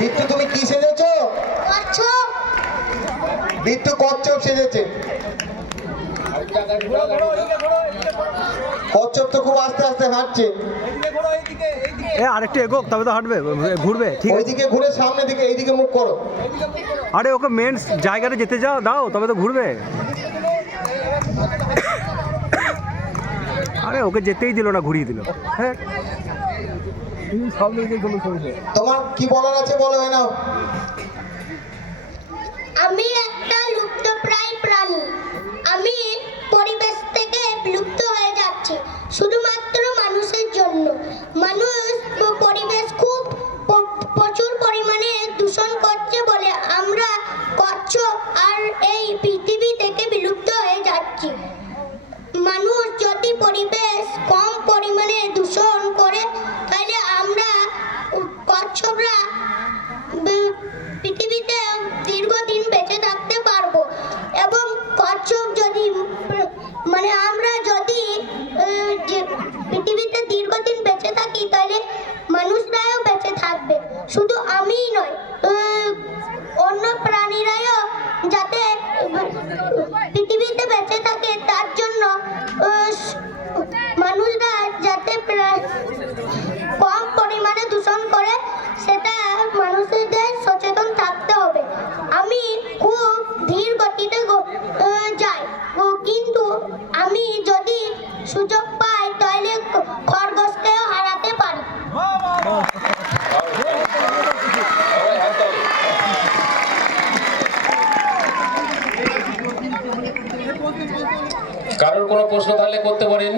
বিট্টু তুমি কি সেজেছো? কচ্ছপ। বিট্টু কচ্ছপ সেজেছে। কচ্ছপ তো খুব আস্তে আস্তে হাঁটছে। আরেকটু এগোক তবে তো হাঁটবে, ঘুরবে। ঠিক আছে, ওইদিকে ঘুরে সামনের দিকে, এইদিকে মুখ করো। আরে ওকে মেন জায়গাটা যেতে দাও তবে তো ঘুরবে। আরে ওকে যেতেই দিল না, ঘুরিয়ে দিল। হ্যাঁ, তোমার কি বলার আছে বলো না। আমি একটা লুপ্তপ্রায় প্রাণী। আমি পরিবেশ থেকে বিলুপ্ত হয়ে যাচ্ছি শুধুমাত্র মানুষের জন্য। মানুষ পরিবেশ খুব প্রচুর পরিমাণে দূষণ করছে বলে আমরা কচ্ছপ আর এই পৃথিবী থেকে বিলুপ্ত হয়ে যাচ্ছি। মানুষ যদি পরিবেশ কম পরিমাণে দূষণ করে তাহলে আমরা কচ্ছপরা পৃথিবীতে দীর্ঘদিন বেঁচে থাকতে পারবো। এবং কচ্ছপ যদি আমরা যদি পৃথিবীতে দীর্ঘদিন বেঁচে থাকি তাহলে মানুষরাও বেঁচে থাকবে। শুধু আমিই নয়, অন্য প্রাণীরাও যাতে পৃথিবীতে বেঁচে থাকে তার জন্য মানুষরা যাতে কম পরিমাণে দূষণ করে সেটা মানুষদের সচেতন থাকতে হবে। আমি খুব ধীর গতিতে যাই, কিন্তু আমি যদি সুযোগ পাই তাহলে খরগোশকেও হারাতে পারি। কারোর কোনো প্রশ্ন থাকলে করতে পারেন।